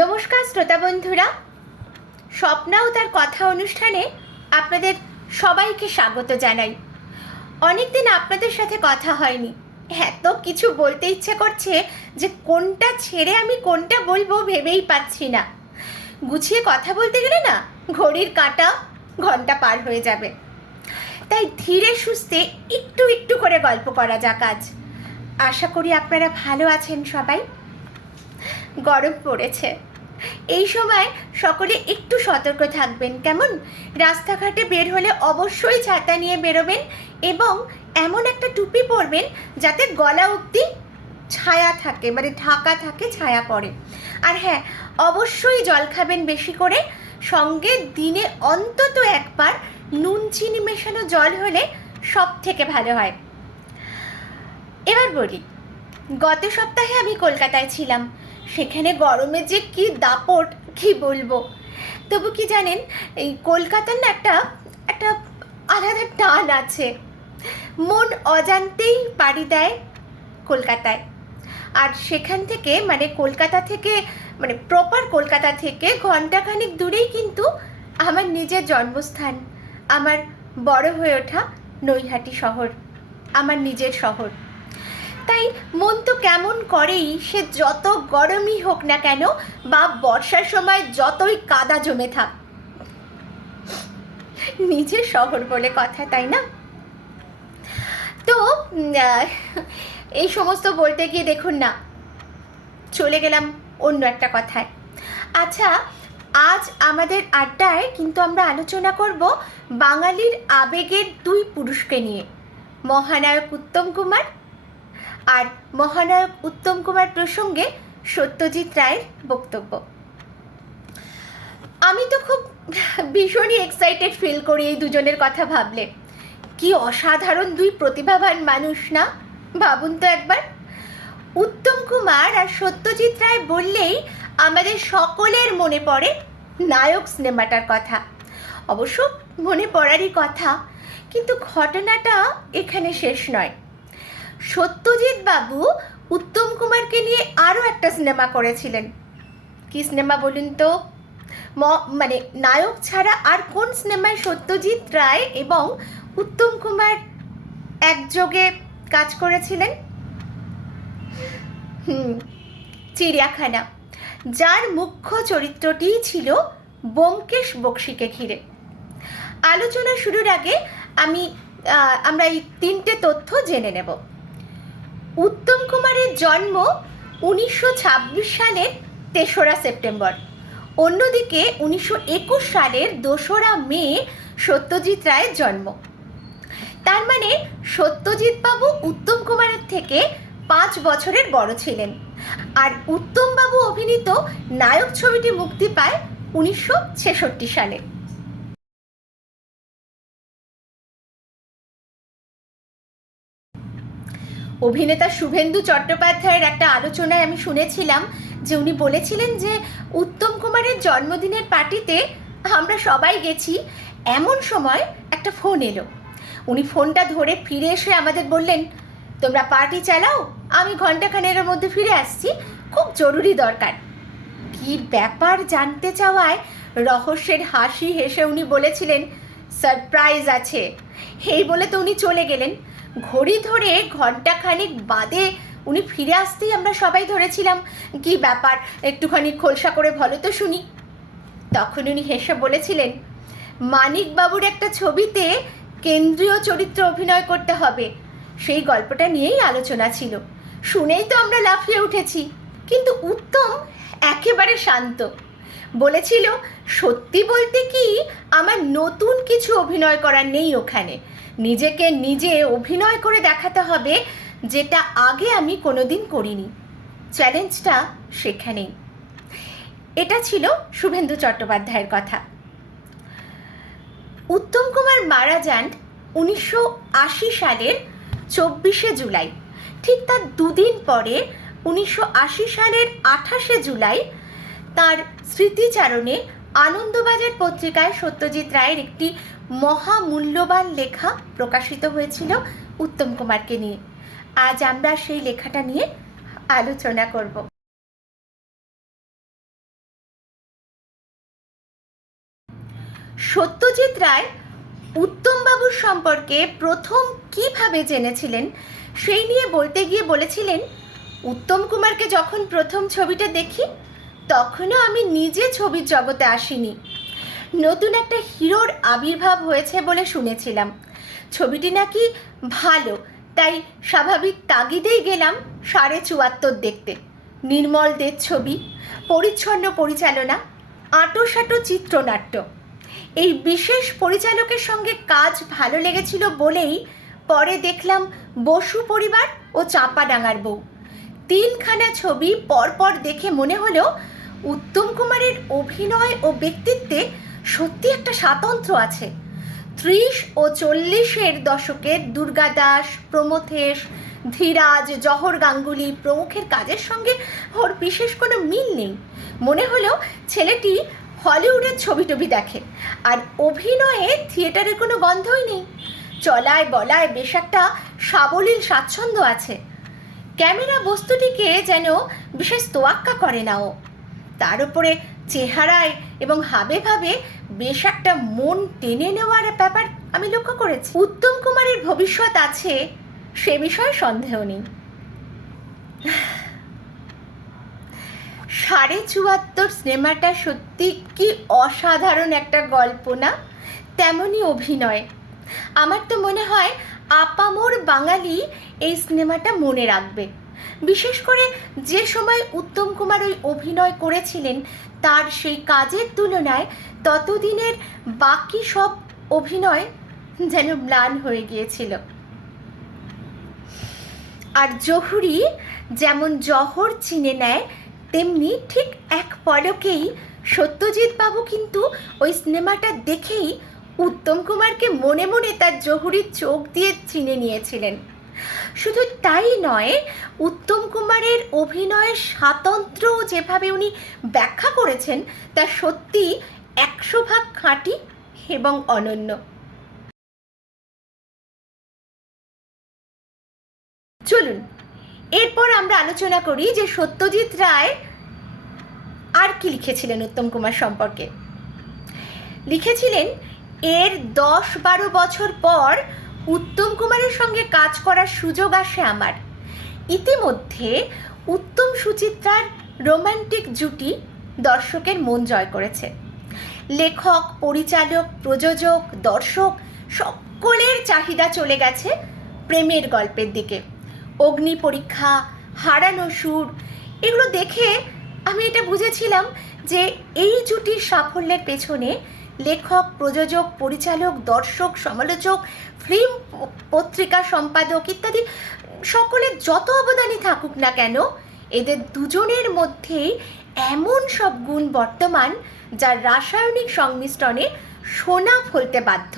নমস্কার শ্রোতা বন্ধুরা। স্বপ্নাও তার কথা অনুষ্ঠানে আপনাদের সবাইকে স্বাগত জানাই। অনেকদিন আপনাদের সাথে কথা হয়নি। এত কিছু বলতে ইচ্ছে করছে যে কোনটা ছেড়ে আমি কোনটা বলব ভেবেই পাচ্ছি না। গুছিয়ে কথা বলতে গেলে না, ঘড়ির কাঁটা ঘণ্টা পার হয়ে যাবে। তাই ধীরে সুস্থে একটু একটু করে গল্প করা যাক আজ। আশা করি আপনারা ভালো আছেন সবাই। গরম পড়েছে। এই সময় সকলে একটু সতর্ক থাকবেন, কেমন? রাস্তাঘাটে বের হলে অবশ্যই ছাতা নিয়ে বেরোবেন এবং এমন একটা টুপি পরবেন যাতে গলা অবধি ছায়া থাকে মানে ঢাকা থাকে, ছায়া পড়ে। আর হ্যাঁ অবশ্যই জল খাবেন বেশি করে। সঙ্গে দিনে অন্তত একবার নুন, চিনি মেশানো জল হলে সব থেকে ভালো হয়। এবার বলি, গত সপ্তাহে আমি কলকাতায় ছিলাম। সেখানে গরমে যে কি দাপট, কি বলব? তবু কি জানেন, এই কলকাতার না একটা একটা আলাদা টান আছে। মন অজান্তেই পাড়ি দেয় কলকাতায়। আর সেখান থেকে মানে কলকাতা থেকে মানে প্রপার কলকাতা থেকে ঘন্টাখানিক দূরেই কিন্তু আমার নিজের জন্মস্থান, আমার বড় হয়ে ওঠা নৈহাটি শহর, আমার নিজের শহর। তাই মন তো কেমন করেই সে যত গরমই হোক না কেন, বা বর্ষার সময় যতই কাদা জমে থাক। নিজের শহর বলে কথা, তাই না? তো এই সমস্ত বলতে গিয়ে দেখুন না, চলে গেলাম অন্য একটা কথায়। আচ্ছা আজ আমাদের আড্ডায় কিন্তু আমরা আলোচনা করব বাঙালির আবেগের দুই পুরুষকে নিয়ে। মহানায়ক উত্তম কুমার আর মহানায়ক উত্তম কুমার প্রসঙ্গে সত্যজিৎ রায়ের বক্তব্য। আমি তো খুব ভীষণই এক্সাইটেড ফিল করি এই দুজনের কথা ভাবলে। কি অসাধারণ দুই প্রতিভাবান মানুষ না? ভাবুন তো একবার। উত্তম কুমার আর সত্যজিৎ রায় বললেই আমাদের সকলের মনে পড়ে নায়ক সিনেমাটার কথা। অবশ্য মনে পড়ারই কথা, কিন্তু ঘটনাটা এখানে শেষ নয়। সত্যজিৎ বাবু উত্তম কুমারকে নিয়ে আরও একটা সিনেমা করেছিলেন। কি সিনেমা বলুন তো? ম- মানে নায়ক ছাড়া আর কোন সিনেমায় সত্যজিৎ রায় এবং উত্তম কুমার একযোগে কাজ করেছিলেন? হুম, চিড়িয়াখানা। যার মুখ্য চরিত্রটি ছিল ব্যোমকেশ বক্সিকে ঘিরে। আলোচনা শুরুর আগে আমি আমরা এই তিনটে তথ্য জেনে নেব। উত্তম কুমারের জন্ম উনিশশো ছাব্বিশ সালের তেসরা সেপ্টেম্বর। অন্যদিকে উনিশশো একুশ সালের দোসরা মে সত্যজিৎ রায়ের জন্ম। তার মানে সত্যজিৎ বাবু উত্তম কুমারের থেকে পাঁচ বছরের বড় ছিলেন। আর উত্তম বাবু অভিনীত নায়ক ছবিটি মুক্তি পায় উনিশশো ছেষট্টি সালে। অভিনেতা শুভেন্দু চট্টোপাধ্যায়ের একটা আলোচনায় আমি শুনেছিলাম যে উনি বলেছিলেন যে উত্তম কুমারের জন্মদিনের পার্টিতে আমরা সবাই গেছি, এমন সময় একটা ফোন এলো। উনি ফোনটা ধরে ফিরে এসে আমাদের বললেন, তোমরা পার্টি চালাও, আমি ঘন্টাখানেকের মধ্যে ফিরে আসছি, খুব জরুরি দরকার। কি ব্যাপার জানতে চাওয়ায় রহস্যের হাসি হেসে উনি বলেছিলেন, সারপ্রাইজ আছে। এই বলে তো উনি চলে গেলেন। ঘড়ি ধরে ঘন্টাখানিক বাদে উনি ফিরে আসতেই আমরা সবাই ধরেছিলাম। কি ব্যাপার? একটুখানি খোলসা করে বলো তো শুনি। তখন উনি হেসে বলেছিলেন মানিক বাবুর একটা ছবিতে কেন্দ্রীয় চরিত্র অভিনয় করতে হবে। সেই গল্পটা নিয়েই আলোচনা ছিল। শুনেই তো আমরা লাফিয়ে উঠেছি। কিন্তু উত্তম একেবারে শান্ত। বলেছিল, সত্যি বলতে কি, আমার নতুন কিছু অভিনয় করার নেই ওখানে। নিজেকে নিজে অভিনয় করে দেখাতে হবে, যেটা আগে আমি কোনোদিন করিনি। চ্যালেঞ্জটা সেখানেই। এটা ছিল শুভেন্দু চট্টোপাধ্যায়ের কথা। উত্তম কুমার মারা যান উনিশশো আশি সালের চব্বিশে জুলাই, ঠিক তার দুদিন পরে উনিশশো আশি সালের আঠাশে জুলাই তার স্মৃতিচারণে আনন্দবাজার পত্রিকায় সত্যজিৎ রায়ের একটি মহামূল্যবান লেখা প্রকাশিত হয়েছিল উত্তম কুমারকে নিয়ে। আজ আমরা সেই লেখাটা নিয়ে আলোচনা করব। সত্যজিৎ রায় উত্তমবাবুর সম্পর্কে প্রথম কীভাবে জেনেছিলেন, সেই নিয়ে বলতে গিয়ে বলেছিলেন, উত্তম কুমারকে যখন প্রথম ছবিটা দেখি তখনও আমি নিজে ছবির জগতে আসিনি। নতুন একটা হিরোর আবির্ভাব হয়েছে বলে শুনেছিলাম। ছবিটি নাকি ভালো, তাই স্বাভাবিক তাগিদেই গেলাম সাড়ে চুয়াত্তর দেখতে। নির্মল দের ছবি, পরিচ্ছন্ন পরিচালনা আঁটো চিত্রনাট্য। এই বিশেষ পরিচালকের সঙ্গে কাজ ভালো লেগেছিল বলেই পরে দেখলাম বসু পরিবার ও চাঁপাডাঙ্গার বউ। তিনখানা ছবি পরপর দেখে মনে হলো উত্তম কুমারের অভিনয় ও ব্যক্তিত্বে সত্যি একটা স্বাতন্ত্র আছে। ত্রিশ ও চল্লিশের দশকের দুর্গা দাস প্রমথেশ ধীরাজ, জহর গাঙ্গুলি প্রমুখের কাজের সঙ্গে ওর বিশেষ কোনো মিল নেই। মনে হলো ছেলেটি হলিউডের ছবি টবি দেখে, আর অভিনয়ে থিয়েটারের কোনো গন্ধই নেই। চলায় বলায় বেশ একটা সাবলীল স্বাচ্ছন্দ্য আছে। ক্যামেরা বস্তুটিকে যেন বিশেষ তোয়াক্কা করে না ও। তার উপরে চেহারায় এবং হাবে ভাবে বেশ একটা মন টেনে নেওয়ার ব্যাপার আমি লক্ষ্য করেছি। উত্তম কুমারের ভবিষ্যৎ আছে, সে বিষয়ে সন্দেহ নেই। সাড়ে চুয়াত্তর সিনেমাটা সত্যি কি অসাধারণ একটা গল্প না? তেমনই অভিনয়। আমার তো মনে হয় আপামোর বাঙালি এই সিনেমাটা মনে রাখবে। বিশেষ করে যে সময় উত্তম কুমার ওই অভিনয় করেছিলেন, তার সেই কাজের তুলনায় ততদিনের বাকি সব অভিনয় যেন ম্লান হয়ে গিয়েছিল। আর জহুরি যেমন জহর চিনে নেয়, তেমনি ঠিক এক পলকেই সত্যজিৎ বাবু কিন্তু ওই সিনেমাটা দেখেই উত্তম কুমারকে মনে মনে তার জহুরির চোখ দিয়ে চিনে নিয়েছিলেন। শুধু তাই নয়, উত্তম কুমারের অভিনয়ের স্বাতন্ত্র্য যেভাবে উনি ব্যাখ্যা করেছেন, তা সত্যি একশো ভাগ খাঁটি এবং অনন্য। চলুন, এরপর আমরা আলোচনা করি যে সত্যজিৎ রায় আর কি লিখেছিলেন উত্তম কুমার সম্পর্কে। লিখেছিলেন, এর দশ বারো বছর পর উত্তম কুমারের সঙ্গে কাজ করার সুযোগ আসে আমার। ইতিমধ্যে উত্তম সুচিত্রার রোমান্টিক জুটি দর্শকের মন জয় করেছে। লেখক, পরিচালক, প্রযোজক, দর্শক সকলের চাহিদা চলে গেছে প্রেমের গল্পের দিকে। অগ্নি পরীক্ষা, হারানো সুর, এগুলো দেখে আমি এটা বুঝেছিলাম যে এই জুটির সাফল্যের পেছনে লেখক, প্রযোজক, পরিচালক, দর্শক, সমালোচক, ফিল্ম পত্রিকা সম্পাদক ইত্যাদি সকলের যত অবদানই থাকুক না কেন, এদের দুজনের মধ্যেই এমন সব গুণ বর্তমান যা রাসায়নিক সংমিশ্রণে সোনা ফলতে বাধ্য।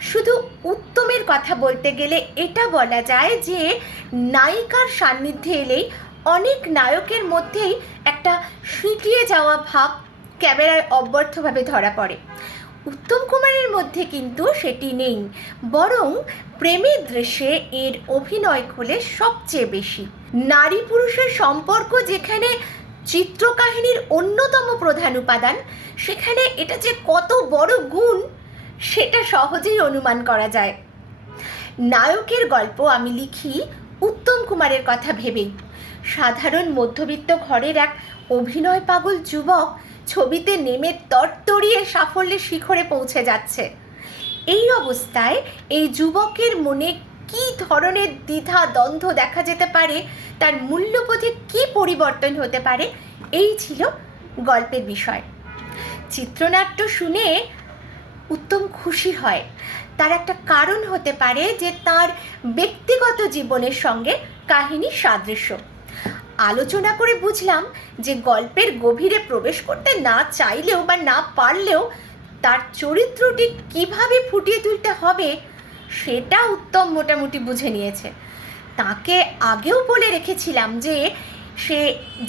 শুধু উত্তমের কথা বলতে গেলে এটা বলা যায় যে, নায়িকার সান্নিধ্যে এলেই অনেক নায়কের মধ্যেই একটা সিটিয়ে যাওয়া ভাব ক্যামেরায় অব্যর্থভাবে ধরা পড়ে। উত্তম কুমারের মধ্যে কিন্তু সেটি নেই, বরং প্রেমের দৃশ্যে এর অভিনয় খোলে সবচেয়ে বেশি। নারী পুরুষের সম্পর্ক যেখানে চিত্রকাহিনীর অন্যতম প্রধান উপাদান, সেখানে এটা যে কত বড় গুণ, সেটা সহজেই অনুমান করা যায়। নায়কের গল্প আমি লিখি উত্তম কুমারের কথা ভেবেই। সাধারণ মধ্যবিত্ত ঘরের এক অভিনয় পাগল যুবক ছবিতে নেমে তরতরিয়ে সাফল্যের শিখরে পৌঁছে যাচ্ছে। এই অবস্থায় এই যুবকের মনে কি ধরনের দ্বিধা দ্বন্দ্ব দেখা যেতে পারে, তার মূল্যবোধে কি পরিবর্তন হতে পারে, এই ছিল গল্পের বিষয়। চিত্রনাট্য শুনে উত্তম খুশি হয়। তার একটা কারণ হতে পারে যে তার ব্যক্তিগত জীবনের সঙ্গে কাহিনীর সাদৃশ্য। আলোচনা করে বুঝলাম যে গল্পের গভীরে প্রবেশ করতে না চাইলেও বা না পারলেও তার চরিত্রটি কীভাবে ফুটিয়ে তুলতে হবে সেটা উত্তম মোটামুটি বুঝে নিয়েছে। তাকে আগেও বলে রেখেছিলাম যে সে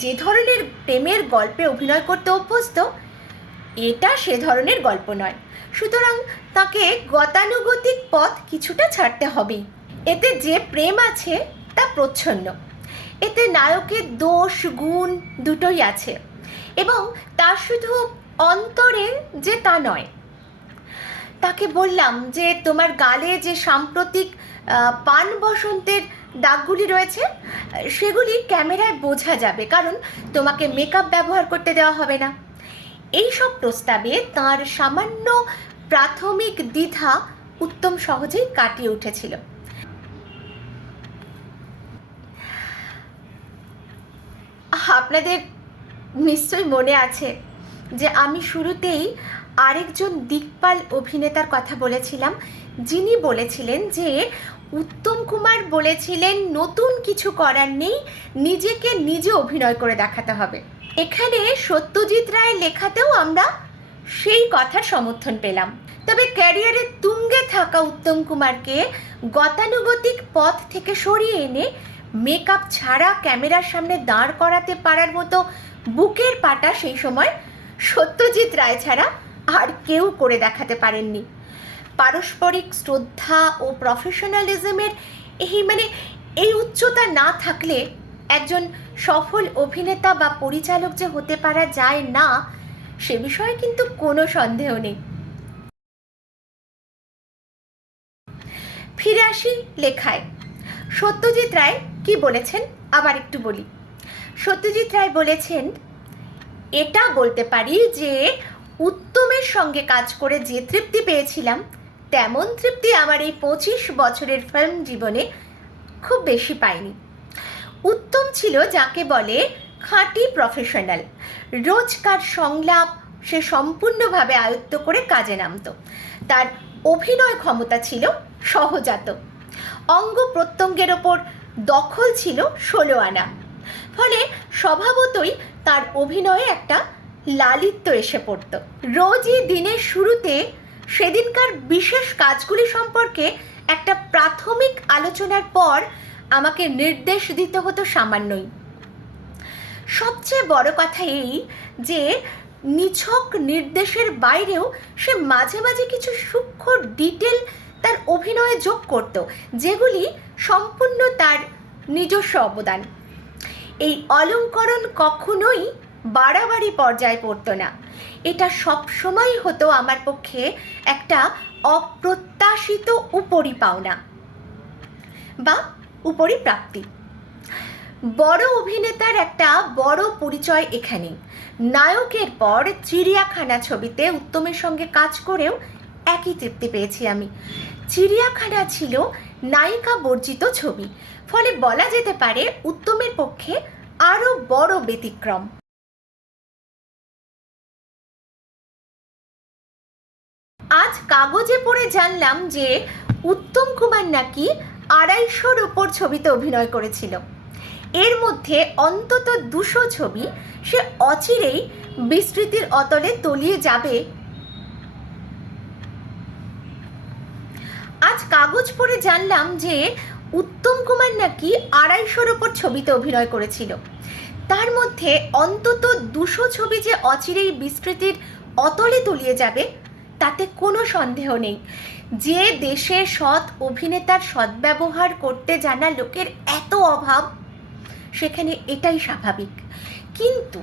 যে ধরনের প্রেমের গল্পে অভিনয় করতে অভ্যস্ত, এটা সে ধরনের গল্প নয়। সুতরাং তাকে গতানুগতিক পথ কিছুটা ছাড়তে হবেই এতে যে প্রেম আছে, তা প্রচ্ছন্ন। এতে নায়কের দোষ, গুণ দুটোই আছে। এবং তা শুধু অন্তরে যে তা নয়, তাকে বললাম যে তোমার গালে যে সাম্প্রতিক পান বসন্তের দাগগুলি রয়েছে, সেগুলি ক্যামেরায় বোঝা যাবে, কারণ তোমাকে মেকআপ ব্যবহার করতে দেওয়া হবে না। এই সব প্রস্তাবে তার সামান্য প্রাথমিক দ্বিধা উত্তম সহজেই কাটিয়ে উঠেছিল। আপনাদের নিশ্চয়ই মনে আছে যে আমি শুরুতেই আরেকজন দিকপাল অভিনেতার কথা বলেছিলাম। যিনি বলেছিলেন যে উত্তম কুমার বলেছিলেন, নতুন কিছু করার নেই, নিজেকে নিজে অভিনয় করে দেখাতে হবে। এখানে সত্যজিৎ রায় লেখাতেও আমরা সেই কথার সমর্থন পেলাম। তবে ক্যারিয়ারের তুঙ্গে থাকা উত্তম কুমারকে গতানুগতিক পথ থেকে সরিয়ে এনে মেকআপ ছাড়া ক্যামেরার সামনে দাঁড় করাতে পারার মতো বুকের পাটা সেই সময় সত্যজিৎ রায় ছাড়া আর কেউ করে দেখাতে পারেননি। পারস্পরিক শ্রদ্ধা ও প্রফেশনালিজমের এই মানে এই উচ্চতা না থাকলে একজন সফল অভিনেতা বা পরিচালক যে হতে পারা যায় না, সে বিষয়ে কিন্তু কোনো সন্দেহ নেই। ফিরে আসি লেখায়। সত্যজিৎ রায় কি বলেছেন? আবার একটু বলি। সত্যজিৎ রায় বলেছেন, এটা বলতে পারি যে, উত্তমের সঙ্গে কাজ করে যে তৃপ্তি পেয়েছিলাম, তেমন তৃপ্তি আমার এই পঁচিশ বছরের ফিল্ম জীবনে খুব বেশি পাইনি। উত্তম ছিল যাকে বলে খাঁটি প্রফেশনাল রোজকার সংলাপ সে সম্পূর্ণভাবে আয়ত্ত করে কাজে নামতো। তার অভিনয় ক্ষমতা ছিল সহজাত। অঙ্গ প্রত্যঙ্গের ওপর দখল ছিল ষোলো আনা। ফলে স্বভাবতই তার অভিনয়ে একটা লালিত্য এসে পড়তো। রোজই দিনের শুরুতে সেদিনকার বিশেষ কাজগুলি সম্পর্কে একটা প্রাথমিক আলোচনার পর আমাকে নির্দেশ দিতে হতো সামান্যই। সবচেয়ে বড় কথা এই যে, নিছক নির্দেশের বাইরেও সে মাঝে মাঝে কিছু সূক্ষ্ম ডিটেল তার অভিনয়ে যোগ করত, যেগুলি সম্পূর্ণ তার নিজস্ব অবদান। এই অলঙ্করণ কখনোই বাড়াবাড়ি পর্যায়ে পড়তো না। এটা সব সময় হতো আমার পক্ষে একটা অপ্রত্যাশিত উপরি পাওনা বা উপরি প্রাপ্তি বড় অভিনেতার একটা বড় পরিচয় এখানে। নায়কের পর চিড়িয়াখানা ছবিতে উত্তমের সঙ্গে কাজ করেও একই তৃপ্তি পেয়েছি আমি। চিড়িয়াখানা ছিল নায়িকা বর্জিত ছবি। ফলে বলা যেতে পারে উত্তমের পক্ষে আরও বড় ব্যতিক্রম। আজ কাগজে পড়ে জানলাম যে উত্তম কুমার নাকি আড়াইশোর ওপর ছবিতে অভিনয় করেছিল। এর মধ্যে অন্তত দুশো ছবি সে অচিরেই বিস্তৃতির অতলে তলিয়ে যাবে আজ কাগজ পড়ে জানলাম যে উত্তম কুমার নাকি আড়াইশোর ওপর ছবিতে অভিনয় করেছিল। তার মধ্যে অন্তত দুশো ছবি যে অচিরেই বিস্তৃতির অতলে তলিয়ে যাবে, তাতে কোনো সন্দেহ নেই। যে দেশে সৎ অভিনেতার সদ্ব্যবহার করতে জানা লোকের এত অভাব, সেখানে এটাই স্বাভাবিক। কিন্তু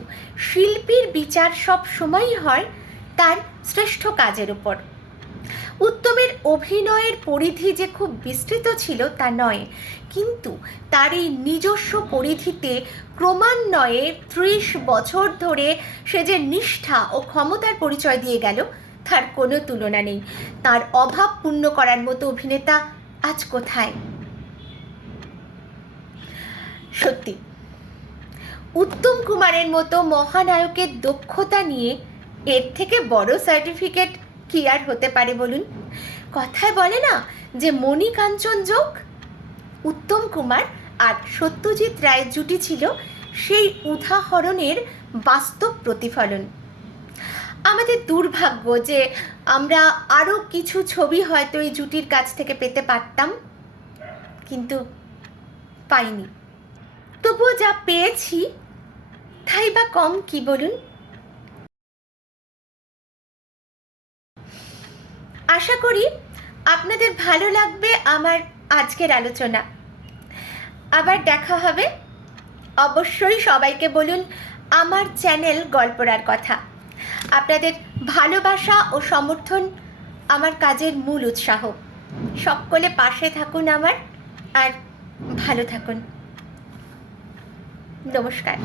শিল্পীর বিচার সব সময়ই হয় তার শ্রেষ্ঠ কাজের উপর। উত্তমের অভিনয়ের পরিধি যে খুব বিস্তৃত ছিল তা নয়। কিন্তু তার এই নিজস্ব পরিধিতে ক্রমান্বয়ে ত্রিশ বছর ধরে সে যে নিষ্ঠা ও ক্ষমতার পরিচয় দিয়ে গেল, তার কোনো তুলনা নেই। তার অভাব পূর্ণ করার মতো অভিনেতা আজ কোথায়? সত্যি, উত্তম কুমারের মতো মহানায়কের দক্ষতা নিয়ে এর থেকে বড় সার্টিফিকেট কি আর হতে পারে বলুন? কথায় বলে না যে মণিকাঞ্চন যোগ? উত্তম কুমার আর সত্যজিৎ রায়ের জুটি ছিল সেই উদাহরণের বাস্তব প্রতিফলন। আমাদের দুর্ভাগ্য যে আমরা আরও কিছু ছবি হয়তো এই জুটির কাছ থেকে পেতে পারতাম, কিন্তু পাইনি। তবুও যা পেয়েছি, তাই বা কম কি বলুন? আশা করি আপনাদের ভালো লাগবে আমার আজকের আলোচনা। আবার দেখা হবে। অবশ্যই সবাইকে বলুন আমার চ্যানেল গল্পরার কথা। আপনাদের ভালোবাসা ও সমর্থন আমার কাজের মূল উৎসাহ। সকলে পাশে থাকুন আমার, আর ভালো থাকুন। নমস্কার।